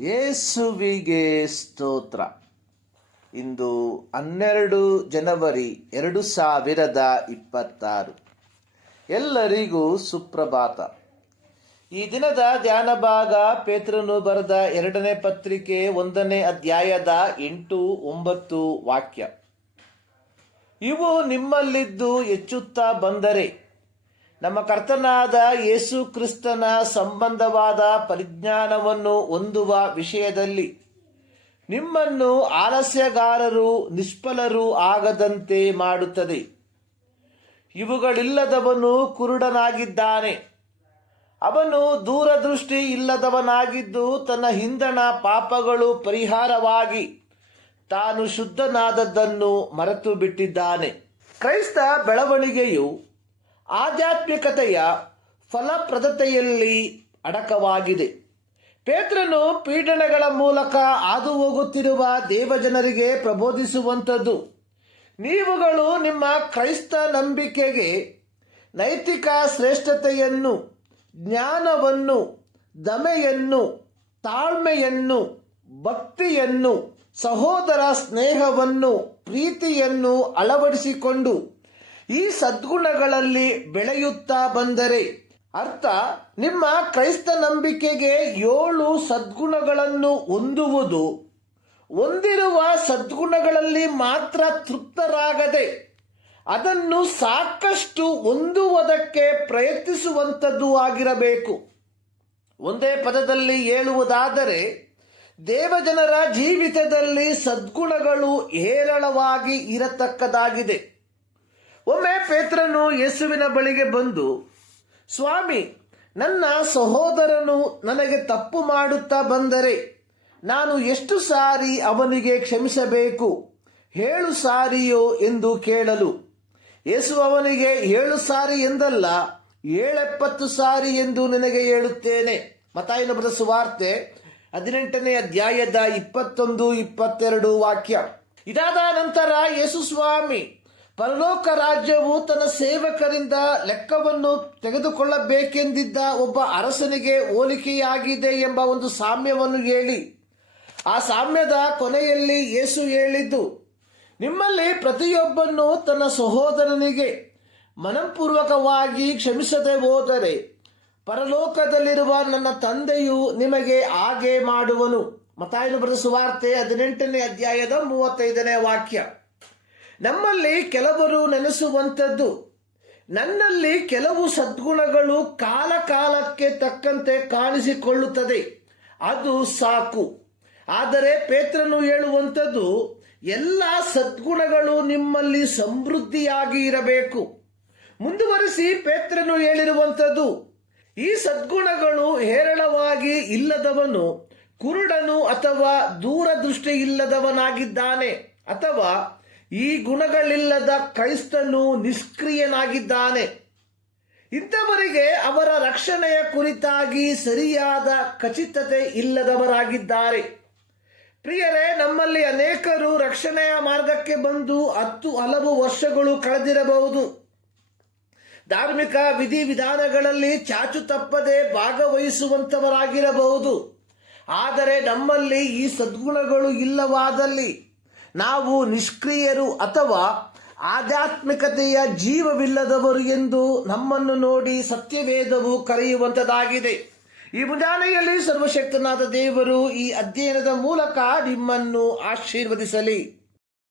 ಯೇಸುವಿಗೆ ಸ್ತೋತ್ರ. ಇಂದು ಹನ್ನೆರಡು ಜನವರಿ ಎರಡು ಸಾವಿರದ ಇಪ್ಪತ್ತಾರು. ಎಲ್ಲರಿಗೂ ಸುಪ್ರಭಾತ. ಈ ದಿನದ ಧ್ಯಾನ ಭಾಗ ಪೇತ್ರನು ಬರೆದ ಎರಡನೇ ಪತ್ರಿಕೆ ಒಂದನೇ ಅಧ್ಯಾಯದ ಎಂಟು ಒಂಬತ್ತು ವಾಕ್ಯ. ಇವು ನಿಮ್ಮಲ್ಲಿದ್ದು ಹೆಚ್ಚುತ್ತಾ ಬಂದರೆ ನಮ್ಮ ಕರ್ತನಾದ ಯೇಸು ಕ್ರಿಸ್ತನ ಸಂಬಂಧವಾದ ಪರಿಜ್ಞಾನವನ್ನು ಹೊಂದುವ ವಿಷಯದಲ್ಲಿ ನಿಮ್ಮನ್ನು ಆಲಸ್ಯಗಾರರು, ನಿಷ್ಫಲರು ಆಗದಂತೆ ಮಾಡುತ್ತದೆ. ಇವುಗಳಿಲ್ಲದವನು ಕುರುಡನಾಗಿದ್ದಾನೆ. ಅವನು ದೂರದೃಷ್ಟಿ ಇಲ್ಲದವನಾಗಿದ್ದು ತನ್ನ ಹಿಂದಣ ಪಾಪಗಳು ಪರಿಹಾರವಾಗಿ ತಾನು ಶುದ್ಧನಾದದ್ದನ್ನು ಮರೆತು ಬಿಟ್ಟಿದ್ದಾನೆ ಕ್ರೈಸ್ತ ಬೆಳವಣಿಗೆಯು ಆಧ್ಯಾತ್ಮಿಕತೆಯ ಫಲಪ್ರದತೆಯಲ್ಲಿ ಅಡಕವಾಗಿದೆ. ಪೇತ್ರನು ಪೀಡನೆಗಳ ಮೂಲಕ ಹಾದು ಹೋಗುತ್ತಿರುವ ದೇವಜನರಿಗೆ ಪ್ರಬೋಧಿಸುವಂಥದ್ದು. ನೀವುಗಳು ನಿಮ್ಮ ಕ್ರೈಸ್ತ ನಂಬಿಕೆಗೆ ನೈತಿಕ ಶ್ರೇಷ್ಠತೆಯನ್ನು, ಜ್ಞಾನವನ್ನು, ದಮೆಯನ್ನು, ತಾಳ್ಮೆಯನ್ನು, ಭಕ್ತಿಯನ್ನು, ಸಹೋದರ ಸ್ನೇಹವನ್ನು, ಪ್ರೀತಿಯನ್ನು ಅಳವಡಿಸಿಕೊಂಡು ಈ ಸದ್ಗುಣಗಳಲ್ಲಿ ಬೆಳೆಯುತ್ತಾ ಬಂದರೆ ಅರ್ಥ, ನಿಮ್ಮ ಕ್ರೈಸ್ತ ನಂಬಿಕೆಗೆ ಏಳು ಸದ್ಗುಣಗಳನ್ನು ಹೊಂದುವುದು ಹೊಂದಿರುವ ಸದ್ಗುಣಗಳಲ್ಲಿ ಮಾತ್ರ ತೃಪ್ತರಾಗದೆ ಅದನ್ನು ಸಾಕಷ್ಟು ಹೊಂದುವುದಕ್ಕೆ ಪ್ರಯತ್ನಿಸುವಂಥದ್ದು ಆಗಿರಬೇಕು. ಒಂದೇ ಪದದಲ್ಲಿ ಹೇಳುವುದಾದರೆ, ದೇವಜನರ ಜೀವಿತದಲ್ಲಿ ಸದ್ಗುಣಗಳು ಹೇರಳವಾಗಿ ಇರತಕ್ಕದಾಗಿದೆ ಒಮ್ಮೆ ಪೇತ್ರನು ಯೇಸುವಿನ ಬಳಿಗೆ ಬಂದು, ಸ್ವಾಮಿ, ನನ್ನ ಸಹೋದರನು ನನಗೆ ತಪ್ಪು ಮಾಡುತ್ತಾ ಬಂದರೆ ನಾನು ಎಷ್ಟು ಸಾರಿ ಅವನಿಗೆ ಕ್ಷಮಿಸಬೇಕು? ಏಳು ಸಾರಿಯೋ ಎಂದು ಕೇಳಲು. ಯೇಸು ಅವನಿಗೆ, ಏಳು ಸಾರಿ ಎಂದಲ್ಲ, ಏಳೆಪ್ಪತ್ತು ಸಾರಿ ಎಂದು ನಿನಗೆ ಹೇಳುತ್ತೇನೆ. ಮತಾಯಿನ ಬರೆದ ಸುವಾರ್ತೆ, ಹದಿನೆಂಟನೇ ಅಧ್ಯಾಯದ ಇಪ್ಪತ್ತೊಂದು, ಇಪ್ಪತ್ತೆರಡು ವಾಕ್ಯ. ಇದಾದ ನಂತರ ಯೇಸು, ಸ್ವಾಮಿ ಪರಲೋಕ ರಾಜ್ಯವು ತನ್ನ ಸೇವಕರಿಂದ ಲೆಕ್ಕವನ್ನು ತೆಗೆದುಕೊಳ್ಳಬೇಕೆಂದಿದ್ದ ಒಬ್ಬ ಅರಸನಿಗೆ ಹೋಲಿಕೆಯಾಗಿದೆ ಎಂಬ ಒಂದು ಸಾಮ್ಯವನ್ನು ಹೇಳಿ. ಆ ಸಾಮ್ಯದ ಕೊನೆಯಲ್ಲಿ ಯೇಸು ಹೇಳಿದ್ದು, ನಿಮ್ಮಲ್ಲಿ ಪ್ರತಿಯೊಬ್ಬನು ತನ್ನ ಸಹೋದರನಿಗೆ ಮನಪೂರ್ವಕವಾಗಿ ಕ್ಷಮಿಸದೆ ಹೋದರೆ ಪರಲೋಕದಲ್ಲಿರುವ ನನ್ನ ತಂದೆಯು ನಿಮಗೆ ಹಾಗೆ ಮಾಡುವನು. ಮತಾಯನು ಬರೆದ ಸುವಾರ್ತೆ ಹದಿನೆಂಟನೇ ಅಧ್ಯಾಯದ ಮೂವತ್ತೈದನೇ ವಾಕ್ಯ. ನಮ್ಮಲ್ಲಿ ಕೆಲವರು ನೆನೆಸುವಂಥದ್ದು. ನನ್ನಲ್ಲಿ ಕೆಲವು ಸದ್ಗುಣಗಳು ಕಾಲ ಕಾಲಕ್ಕೆ ತಕ್ಕಂತೆ ಕಾಣಿಸಿಕೊಳ್ಳುತ್ತದೆ. ಅದು ಸಾಕು. ಆದರೆ ಪೇತ್ರನು ಹೇಳುವಂಥದ್ದು, ಎಲ್ಲ ಸದ್ಗುಣಗಳು ನಿಮ್ಮಲ್ಲಿ ಸಮೃದ್ಧಿಯಾಗಿ ಇರಬೇಕು. ಮುಂದುವರಿಸಿ ಪೇತ್ರನು ಹೇಳಿರುವಂಥದ್ದು, ಈ ಸದ್ಗುಣಗಳು ಹೇರಳವಾಗಿ ಇಲ್ಲದವನು ಕುರುಡನು ಅಥವಾ ದೂರದೃಷ್ಟಿ ಇಲ್ಲದವನಾಗಿದ್ದಾನೆ ಅಥವಾ ಈ ಗುಣಗಳಿಲ್ಲದ ಕ್ರೈಸ್ತನು ನಿಷ್ಕ್ರಿಯನಾಗಿದ್ದಾನೆ. ಇಂಥವರಿಗೆ ಅವರ ರಕ್ಷಣೆಯ ಕುರಿತಾಗಿ ಸರಿಯಾದ ಖಚಿತತೆ ಇಲ್ಲದವರಾಗಿದ್ದಾರೆ. ಪ್ರಿಯರೇ, ನಮ್ಮಲ್ಲಿ ಅನೇಕರು ರಕ್ಷಣೆಯ ಮಾರ್ಗಕ್ಕೆ ಬಂದು ಹತ್ತು ಹಲವು ವರ್ಷಗಳು ಕಳೆದಿರಬಹುದು. ಧಾರ್ಮಿಕ ವಿಧಿವಿಧಾನಗಳಲ್ಲಿ ಚಾಚು ತಪ್ಪದೆ ಭಾಗವಹಿಸುವಂಥವರಾಗಿರಬಹುದು ಆದರೆ ನಮ್ಮಲ್ಲಿ ಈ ಸದ್ಗುಣಗಳು ಇಲ್ಲವಾದಲ್ಲಿ ನಾವು ನಿಷ್ಕ್ರಿಯರು ಅಥವಾ ಆಧ್ಯಾತ್ಮಿಕತೆಯ ಜೀವವಿಲ್ಲದವರು ಎಂದು ನಮ್ಮನ್ನು ನೋಡಿ ಸತ್ಯವೇದವು ಕರೆಯುವಂಥದ್ದಾಗಿದೆ ಈ ಮುಂಜಾನೆಯಲ್ಲಿ ಸರ್ವಶಕ್ತನಾದ ದೇವರು ಈ ಅಧ್ಯಯನದ ಮೂಲಕ ನಿಮ್ಮನ್ನು ಆಶೀರ್ವದಿಸಲಿ.